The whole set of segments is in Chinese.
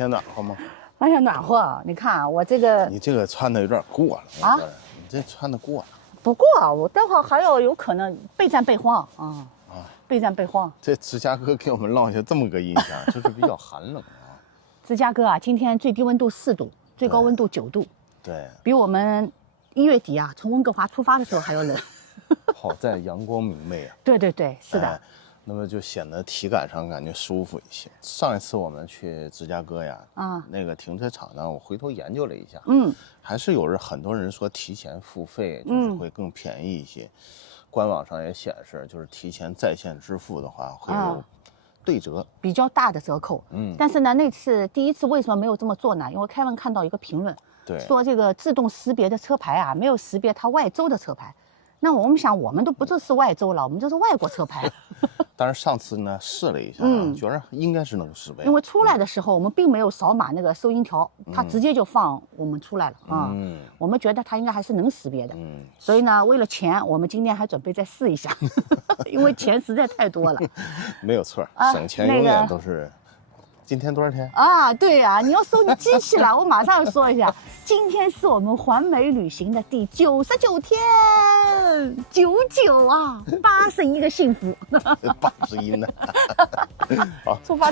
天暖和吗？哎呀，暖和！你看我这个，你这个穿的有点过了啊！你这穿的过了。不过我待会儿还要有可能备战备荒啊！备战备荒。这芝加哥给我们落下这么个印象，就是比较寒冷啊。芝加哥啊，今天最低温度4度，最高温度9度。对，比我们1月底啊从温哥华出发的时候还要冷。好在阳光明媚啊。对对对，是的。那么就显得体感上感觉舒服一些。上一次我们去芝加哥呀，那个停车场呢，我回头研究了一下，还是有很多人说提前付费就是会更便宜一些。官网上也显示，就是提前在线支付的话会有对折，比较大的折扣。但是呢，那次第一次为什么没有这么做呢？因为凯文看到一个评论，说这个自动识别的车牌啊，没有识别它外州的车牌。那我们想，我们都不就是外州了，我们就是外国车牌。但是上次呢试了一下，觉得应该是能识别。因为出来的时候我们并没有扫码那个收银条，它直接就放我们出来了啊。我们觉得它应该还是能识别的。所以呢，为了钱，我们今天还准备再试一下，因为钱实在太多了。没有错，省钱永远都是。今天多少天啊？对呀，你要收你机器了，我马上说一下，今天是我们环美旅行的第99天，99啊，81个幸福，81呢。好，出发。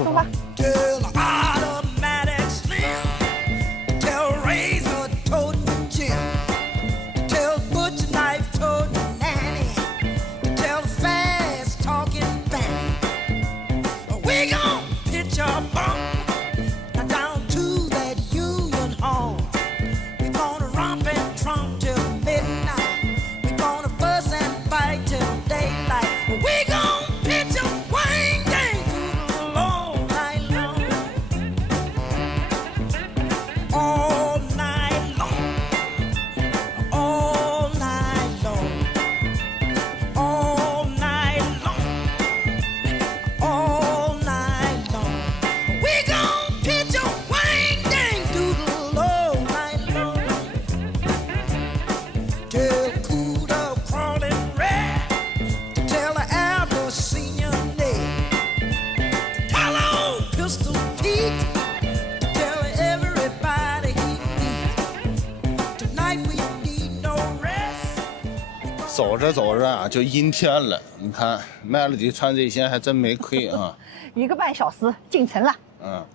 走着啊，就阴天了。你看，Melody穿这些还真没亏啊！1个半小时进城了，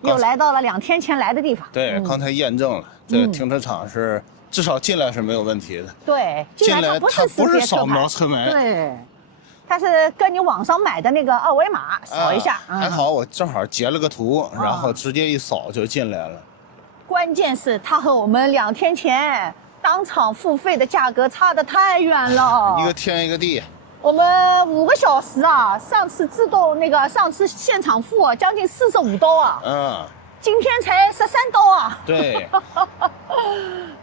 又来到了2天前来的地方。对，刚才验证了，这个停车场是至少进来是没有问题的。对，进来它不是扫描车牌，对，它是跟你网上买的那个二维码扫一下。还好我正好截了个图，然后直接一扫就进来了。关键是它和我们2天前当场付费的价格差得太远了，一个天一个地。我们5个小时啊，上次现场付将近45刀啊，今天才13刀啊。对。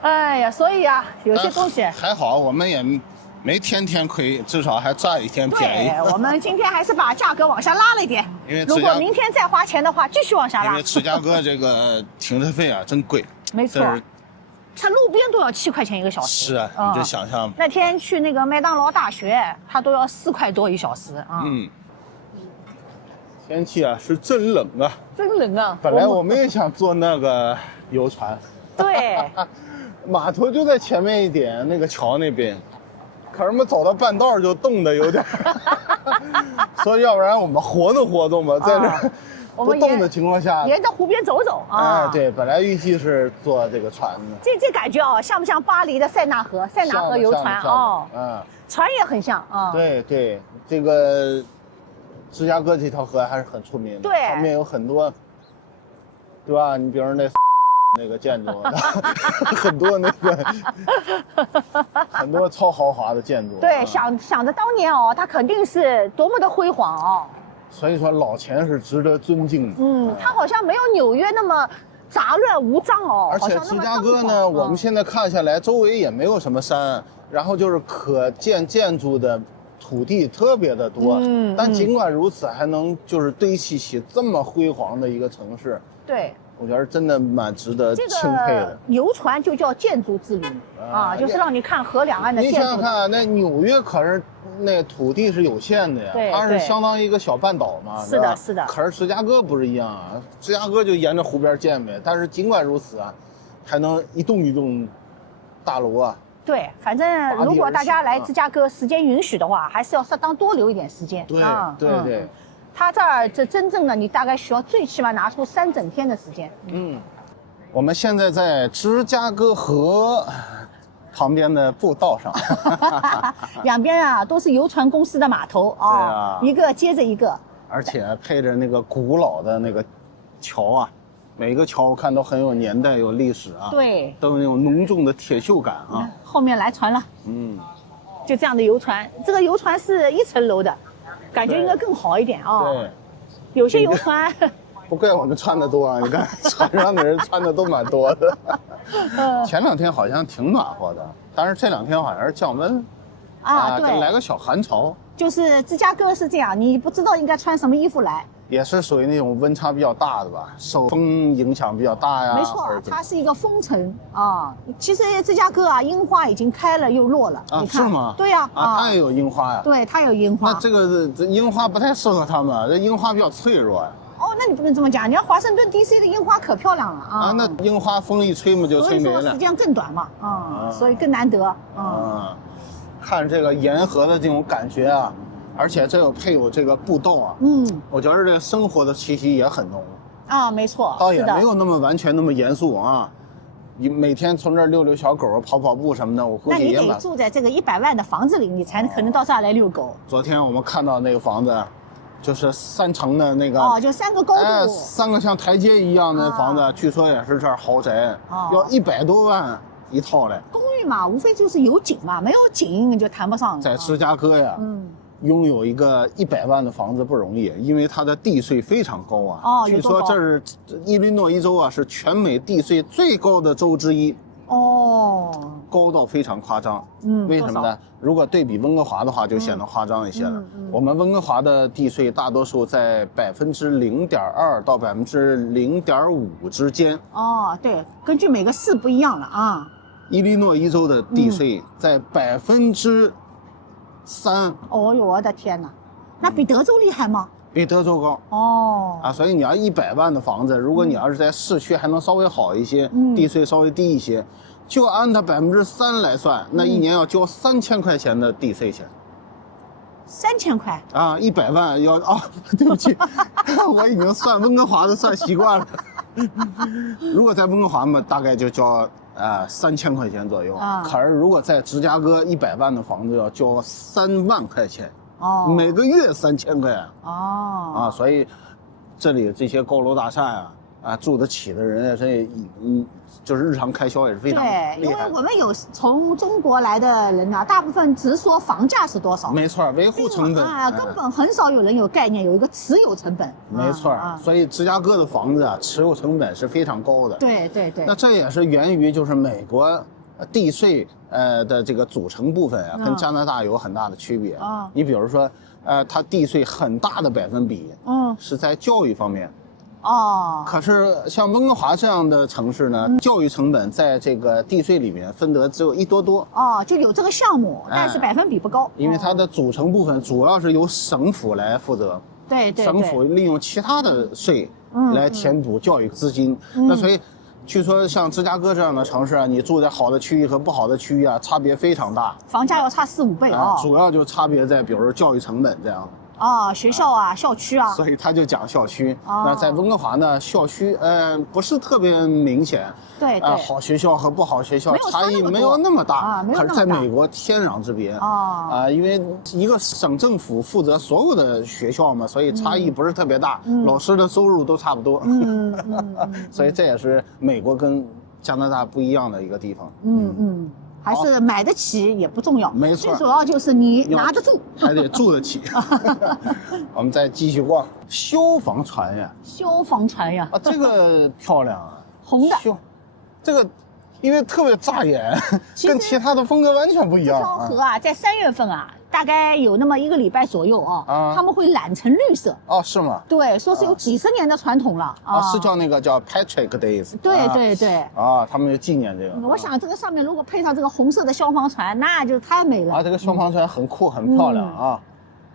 哎呀，所以啊，有些东西还好，我们也没天天亏，至少还占1天便宜。对，我们今天还是把价格往下拉了一点，因为如果明天再花钱的话，继续往下拉。因为芝加哥这个停车费啊，真贵。没错。它路边都要7块钱1个小时。是啊，你就想象。那天去那个麦当劳大学，它都要4块多1小时啊。天气啊是真冷啊，真冷啊！本来我们也想坐那个游船，对，码头就在前面一点，那个桥那边，可是我们走到半道就冻得有点，所以要不然我们活动吧，在这。不动的情况下，沿着湖边走走啊！对，本来预计是坐这个船的。这感觉啊，像不像巴黎的塞纳河游船啊？船也很像啊。对，这个芝加哥这条河还是很出名的，对，旁边有很多，对吧？你比如那个建筑，很多那个很多超豪华的建筑。对，想着当年哦，它肯定是多么的辉煌哦。所以说老钱是值得尊敬的。它好像没有纽约那么杂乱无章哦。而且芝加哥呢，我们现在看下来，周围也没有什么山，然后就是可建建筑的土地特别的多。但尽管如此，还能就是堆砌起这么辉煌的一个城市。对。我觉得真的蛮值得钦佩的。游船就叫建筑之旅啊，就是让你看河两岸的建筑。你想想看，那纽约可是那土地是有限的呀，它是相当于一个小半岛嘛。是的，是的。可是芝加哥不是一样啊，芝加哥就沿着湖边建呗。但是尽管如此啊，还能一栋一栋大楼啊。对，反正如果大家来芝加哥时间允许的话，还是要适当多留一点时间。对对。他这儿真正的你大概需要最起码拿出3整天的时间。我们现在在芝加哥河旁边的步道上，两边啊都是游船公司的码头啊，一个接着一个，而且配着那个古老的那个桥啊，每一个桥我看都很有年代、有历史啊，对，都有那种浓重的铁锈感啊。后面来船了，就这样的游船，这个游船是1层楼的。感觉应该更好一点啊。对，有些游船，不怪我们穿的多啊，你看船上的人穿的都蛮多的。前2天好像挺暖和的，但是这2天好像是降温啊，对，来个小寒潮。就是芝加哥是这样，你不知道应该穿什么衣服来。也是属于那种温差比较大的吧，受风影响比较大呀。没错，它是一个风城啊。其实芝加哥啊，樱花已经开了又落了。啊，是吗？对呀。它也有樱花呀。对，它有樱花。那这樱花不太适合他们，这樱花比较脆弱呀。哦，那你不能这么讲，你看华盛顿 DC 的樱花可漂亮了啊。那樱花风一吹嘛就吹没了。所以说时间更短嘛，所以更难得。看这个沿河的这种感觉啊。而且这有配有这个步道啊，我觉得这个生活的气息也很浓啊，没错，倒也没有那么完全那么严肃啊。你每天从这儿遛小狗、跑步什么的，我估计也那你得住在这个100万的房子里，你才可能到这儿来遛狗。昨天我们看到那个房子，就是3层的那个就3个高度，3个像台阶一样的房子，据说也是这儿豪宅，要100多万一套嘞。公寓嘛，无非就是有景嘛，没有景就谈不上。在芝加哥呀，拥有一个100万的房子不容易，因为它的地税非常高啊。据说这是伊利诺伊州啊，是全美地税最高的州之一。高到非常夸张。为什么呢？如果对比温哥华的话，就显得夸张一些了。我们温哥华的地税大多数在0.2%到0.5%之间。对，根据每个市不一样了啊。伊利诺伊州的地税在3%。我的天哪，那比德州厉害吗？比德州高所以你要100万的房子，如果你要是在市区还能稍微好一些，地税稍微低一些，就按它3%来算，那一年要交3000块钱的地税钱。3000块100万要对不起，我已经算温哥华的算习惯了。如果在温哥华嘛，大概就交3000块钱左右。可是如果在芝加哥100万的房子要交3万块钱，每个月3000块所以这里这些高楼大厦呀，住得起的人也是，就是日常开销也是非常厉害。对，因为我们有从中国来的人呢，大部分只说房价是多少，没错，维护成本根本很少有人有概念，有一个持有成本。没错，所以芝加哥的房子持有成本是非常高的。对。那这也是源于就是美国地税的这个组成部分跟加拿大有很大的区别。你比如说它地税很大的百分比是在教育方面。可是像温哥华这样的城市呢，教育成本在这个地税里面分得只有1多多。就有这个项目，但是百分比不高。因为它的组成部分主要是由省府来负责。对。省府利用其他的税来填补教育资金。那所以据说像芝加哥这样的城市你住在好的区域和不好的区域差别非常大，房价要差4-5倍主要就差别在比如说教育成本这样的。学校校区所以他就讲校区。那在温哥华呢，校区不是特别明显。对。好学校和不好学校差异没有那么大。可是在美国天壤之别。因为一个省政府负责所有的学校嘛，所以差异不是特别大。老师的收入都差不多。所以这也是美国跟加拿大不一样的一个地方。还是买得起也不重要，没错，最主要就是你拿得住，还得住得起。我们再继续逛消防船呀，这个漂亮红的，这个因为特别扎眼，跟其他的风格完全不一样。这条河在3月份大概有那么1个礼拜左右啊，他们会染成绿色。哦，是吗？对，说是有几十年的传统了啊。是叫那个叫 Patrick Days。对对对。啊，他们就纪念这个。我想这个上面如果配上这个红色的消防船，那就太美了。啊，这个消防船很酷，很漂亮啊，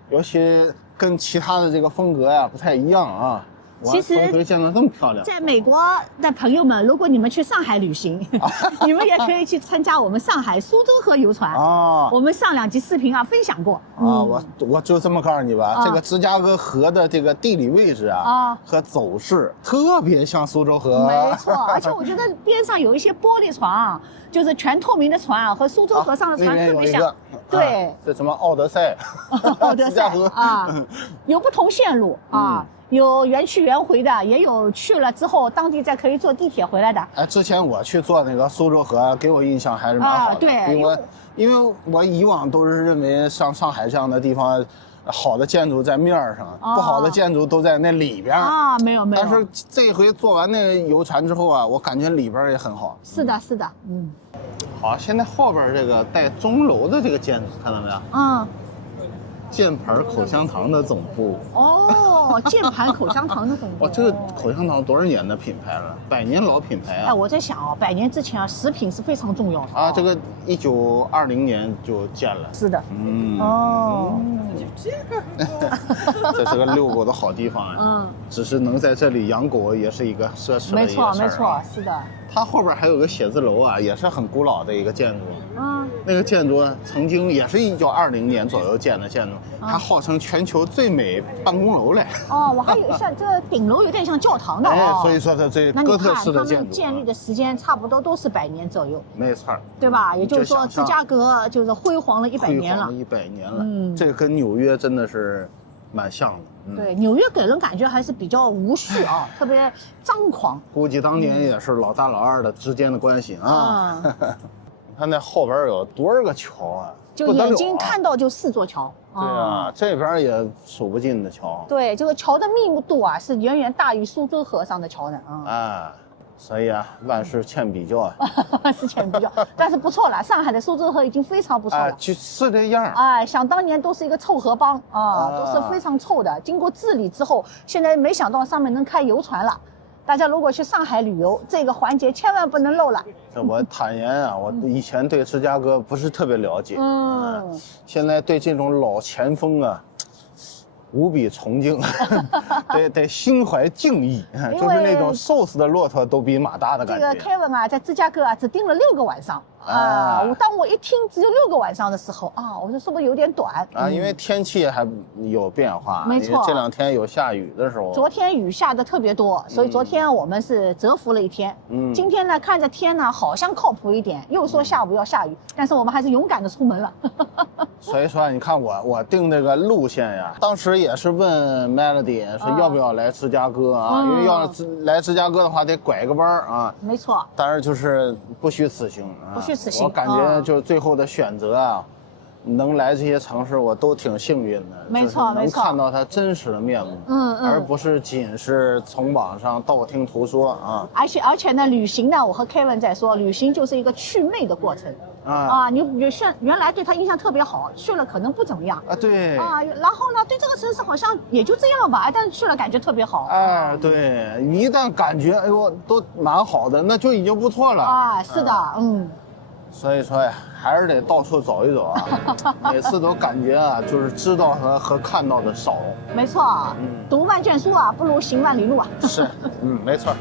尤其跟其他的这个风格呀不太一样啊。其实头一回见到这么漂亮。在美国的朋友们，如果你们去上海旅行，你们也可以去参加我们上海苏州河游船啊。我们上2集视频啊分享过啊。我就这么告诉你吧，这个芝加哥河的这个地理位置啊和走势特别像苏州河。没错，而且我觉得边上有一些玻璃船啊，就是全透明的船啊，和苏州河上的船特别像。对，这什么奥德赛？奥德赛啊，有不同线路啊。有原去原回的，也有去了之后当地再可以坐地铁回来的。哎，之前我去坐那个苏州河，给我印象还是蛮好的。对，因为我以往都是认为像上海这样的地方，好的建筑在面上，不好的建筑都在那里边啊。没有。但是这回坐完那个游船之后啊，我感觉里边也很好。是的，是的，好，现在后边这个带钟楼的这个建筑看到没有？键盘口香糖的总部。哦，键盘口香糖的总部。这个口香糖多少年的品牌了？100年老品牌啊！哎，我在想100年之前食品是非常重要的啊。这个1920年就建了。是的。这是个遛狗的好地方啊。只是能在这里养狗也是一个奢侈的一个事儿。没错，是的。它后边还有个写字楼啊，也是很古老的一个建筑。那个建筑曾经也是1920年左右建的建筑，它号称全球最美办公楼嘞。我还有像这顶楼有点像教堂的所以说它这哥特式的建筑，他们建立的时间差不多都是100年左右。没错，对吧？也就是说，芝加哥就是辉煌了100年了。辉煌了100年了。这跟纽约真的是蛮像的。对，纽约给人感觉还是比较无序啊，特别张狂。估计当年也是老大老二的之间的关系啊。你看那后边有多少个桥啊？就眼睛看到就4座桥。对啊，这边也数不尽的桥。对，这个桥的密度啊是远远大于苏州河上的桥的啊。所以啊，万事欠比较啊。万事欠比较，但是不错了，上海的苏州河已经非常不错了。就是这样。想当年都是一个臭河帮都是非常臭的。经过治理之后，现在没想到上面能开游船了。大家如果去上海旅游，这个环节千万不能漏了。我坦言啊，我以前对芝加哥不是特别了解，现在对这种老前锋啊，无比崇敬，得心怀敬意，就是那种瘦死的骆驼都比马大的感觉。这个 Kevin 啊，在芝加哥啊，只盯了6个晚上。当我一听只有6个晚上的时候我说是不是有点短因为天气还有变化，没错，这2天有下雨的时候。昨天雨下的特别多，所以昨天我们是蛰伏了1天。今天呢，看着天呢好像靠谱一点，又说下午要下雨，但是我们还是勇敢的出门了。所以说，你看我定这个路线呀，当时也是问 Melody 说要不要来芝加哥因为要来芝加哥的话得拐个弯没错。当然就是不虚此行不虚。我感觉就是最后的选择能来这些城市我都挺幸运的。没错，能看到它真实的面目，而不是仅是从网上道听途说而且呢，旅行呢，我和 Kevin 在说，旅行就是一个祛魅的过程你原来对他印象特别好，去了可能不怎么样对然后呢，对这个城市好像也就这样吧，但是去了感觉特别好对，一旦感觉哎呦都蛮好的，那就已经不错了是的所以说呀，还是得到处走一走每次都感觉就是知道和看到的少。没错，读万卷书不如行万里路是，没错。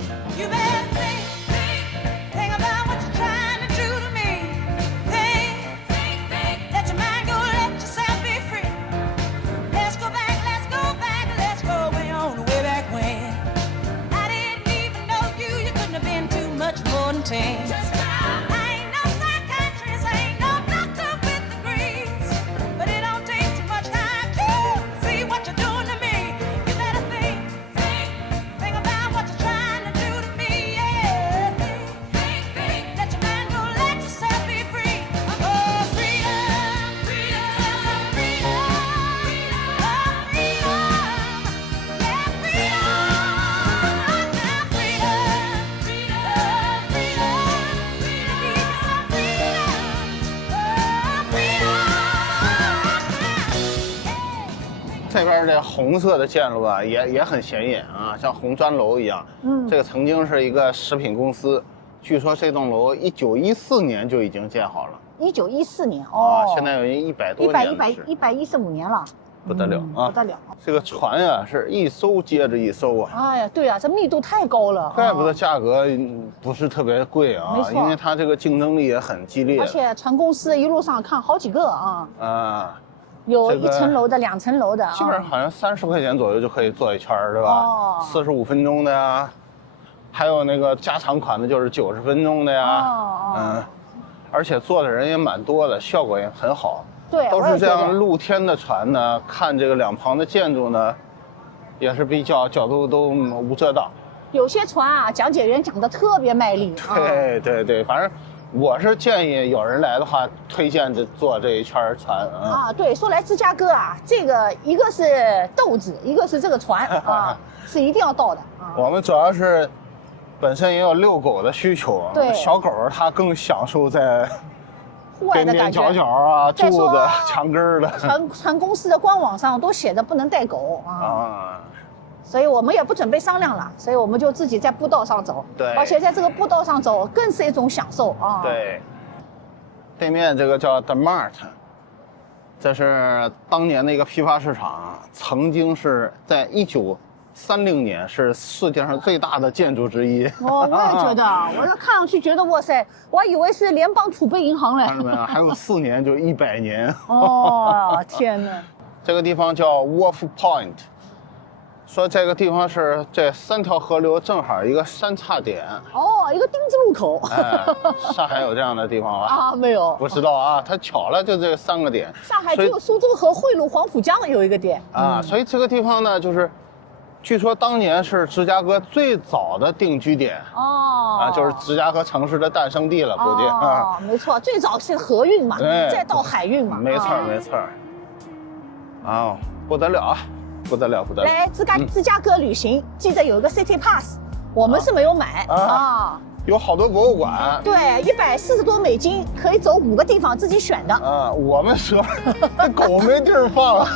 边这红色的建筑啊，也很显眼啊，像红砖楼一样。这个曾经是一个食品公司，据说这栋楼1914年就已经建好了。1914年哦，现在有100多年，115年了。不得了啊！不得了！这个船呀，是一艘接着一艘啊！哎呀，对啊，这密度太高了，怪不得价格不是特别贵啊，因为它这个竞争力也很激烈。而且船公司一路上看好几个啊，有1层楼的、2层楼的，基本上好像30块钱左右就可以坐一圈，对吧？45分钟的呀，还有那个加长款的，就是90分钟的呀，而且坐的人也蛮多的，效果也很好。对，都是这样露天的船呢，看这个两旁的建筑呢，也是比较角度都无遮挡。有些船啊，讲解员讲的特别卖力。对，反正我是建议有人来的话，推荐坐这一圈船啊。对，说来芝加哥啊，这个一个是豆子，一个是这个船啊，是一定要到的啊。我们主要是本身也有遛狗的需求，对，小狗它更享受在。户外的感觉，角啊，柱子、墙根的。船公司的官网上都写着不能带狗所以我们也不准备商量了，所以我们就自己在步道上走。对，而且在这个步道上走更是一种享受啊。对，对面这个叫 The Mart， 这是当年的一个批发市场，曾经是在1930年是世界上最大的建筑之一。我也觉得，我这看上去觉得哇塞，我还以为是联邦储备银行嘞。看到没有？还有4年就100年。天哪！这个地方叫 Wolf Point， 说这个地方是这3条河流正好一个三叉点。一个丁字路口。上海有这样的地方啊？没有。不知道啊，它巧了就这3个点。上海只有苏州河汇入黄浦江有一个点。所以这个地方呢，就是。据说当年是芝加哥最早的定居点就是芝加哥城市的诞生地了，估计没错，最早是河运嘛，再到海运嘛，没错，不得了，不得了。来芝加哥旅行，记得有一个 City Pass， 我们是没有买有好多博物馆，对，140多美金可以走5个地方，自己选的。我们说狗没地儿放，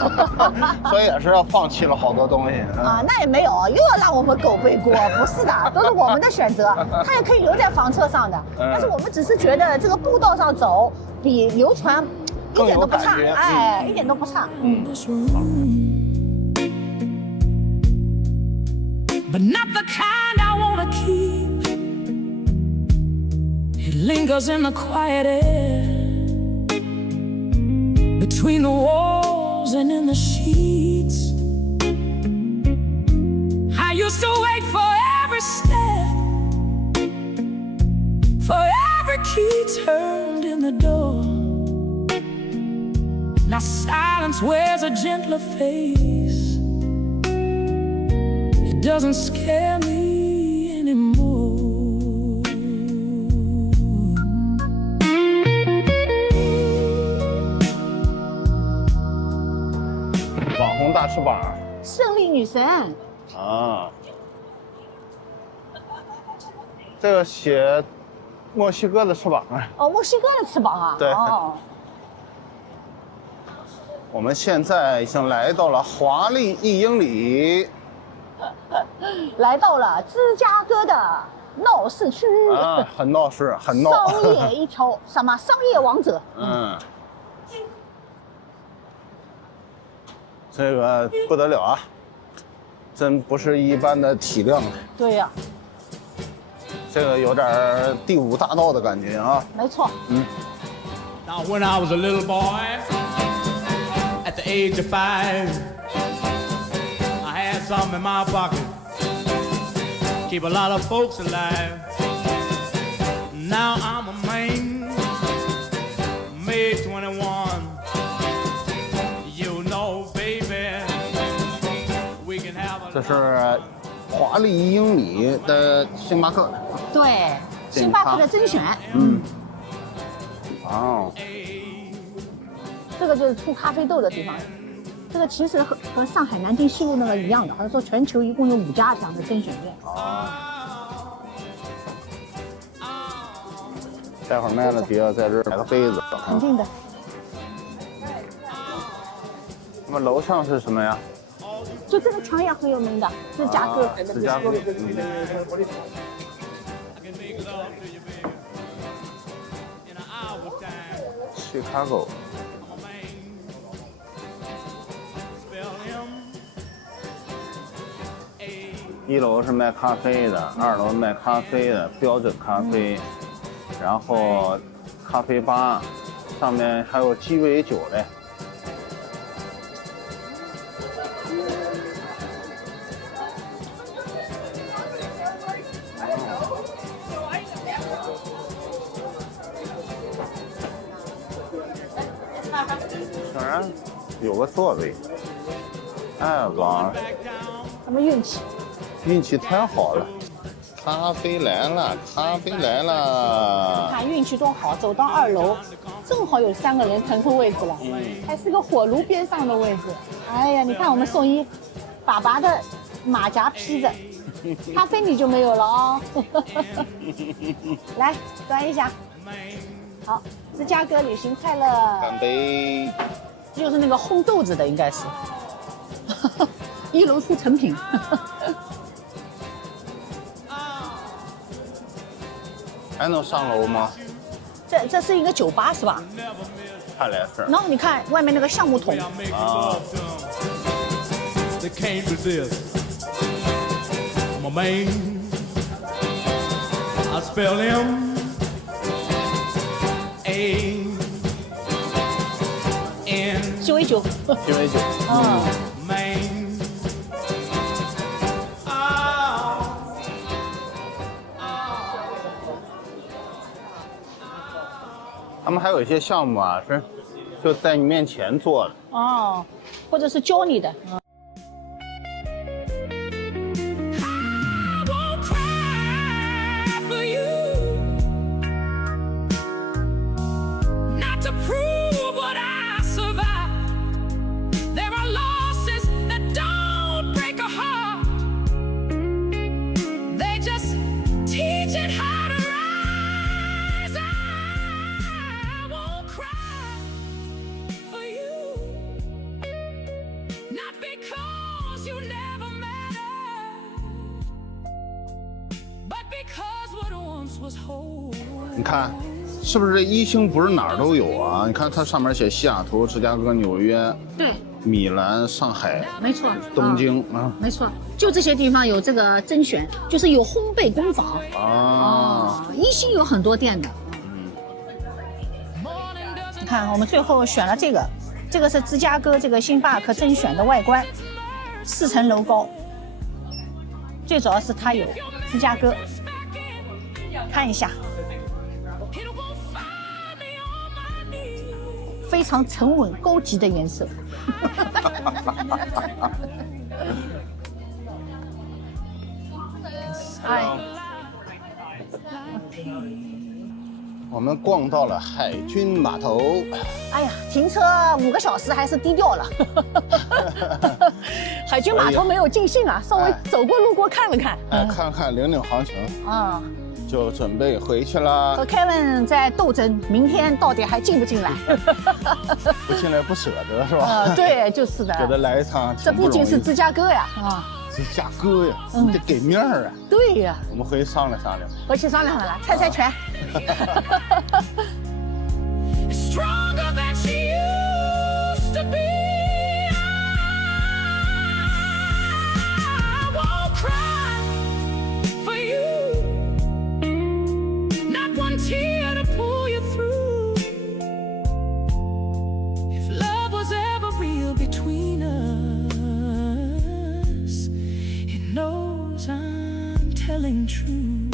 所以也是要放弃了好多东西那也没有，又要让我们狗背锅，不是的，都是我们的选择，它也可以留在房车上的。但是我们只是觉得这个步道上走比游船一点都不差，一点都不差。But not the kind I wanna keep. It lingers in the quiet air, between the walls and in the sheets. I used to wait for every step, for every key turned in the door. Now silence wears a gentler face. It doesn't scare me anymore. 网红大翅膀，胜利女神这个写墨西哥的翅膀墨西哥的翅膀对。我们现在已经来到了华丽1英里，来到了芝加哥的闹市区很闹市，很闹。商业一条什么商业王者？这个不得了真不是一般的体量。对呀，这个有点第5大道的感觉没错。Now when I was a little boy, at the age of 5, I had some in my pocket, keep a lot of folks alive. Now I'm a man, made 21. You know, baby, we can have a. 这是华丽1英里的星巴克。对，星巴克的甄选。这个就是出咖啡豆的地方。这个其实和上海南京西路那个一样的，好像说全球一共有5家这样的甄选店。待会儿卖了别在这儿买个杯子。肯定的。那么楼上是什么呀？就这个墙也很有名的，芝加哥。芝加哥。Chicago。1楼是卖咖啡的，2楼卖咖啡的标准咖啡，然后咖啡吧，上面还有鸡尾酒嘞。竟然有个座位，哎哇！什么运气？运气太好了，咖啡来了，咖啡来了！看运气多好，走到2楼，正好有3个人腾出位置了，还是个火炉边上的位置。哎呀，你看我们宋一，爸爸的马甲披着，咖啡你就没有了哦。来，端一下。好，芝加哥旅行快乐！干杯！就是那个烘豆子的，应该是。1楼出成品。还能上楼吗？这是一个酒吧是吧？看来是。然后你看外面那个橡木桶。啊。鸡尾酒。鸡尾酒。嗯。他们还有一些项目啊，是就在你面前做的哦，或者是教你的。你看，是不是这1星不是哪儿都有啊？你看它上面写西雅图、芝加哥、纽约、对，米兰、上海，没错，东京啊，没错，就这些地方有这个甄选，就是有烘焙工坊啊。1星有很多店的。你看，我们最后选了这个，这个是芝加哥这个星巴克甄选的外观，4层楼高。最主要是它有芝加哥，看一下。非常沉稳、高级的颜色。哎，我们逛到了海军码头。哎呀，停车5个小时还是低调了。海军码头没有尽兴啊，稍微走过路过看了看。看看领行情啊。就准备回去了。和 Kevin 在斗争，明天到底还进不进来？不进来不舍得是吧？对，就是的。给他来一趟，这毕竟是芝加哥呀，芝加哥呀，你得给面儿啊。对呀。我们回去商量商量。回去商量好了，猜拳。True.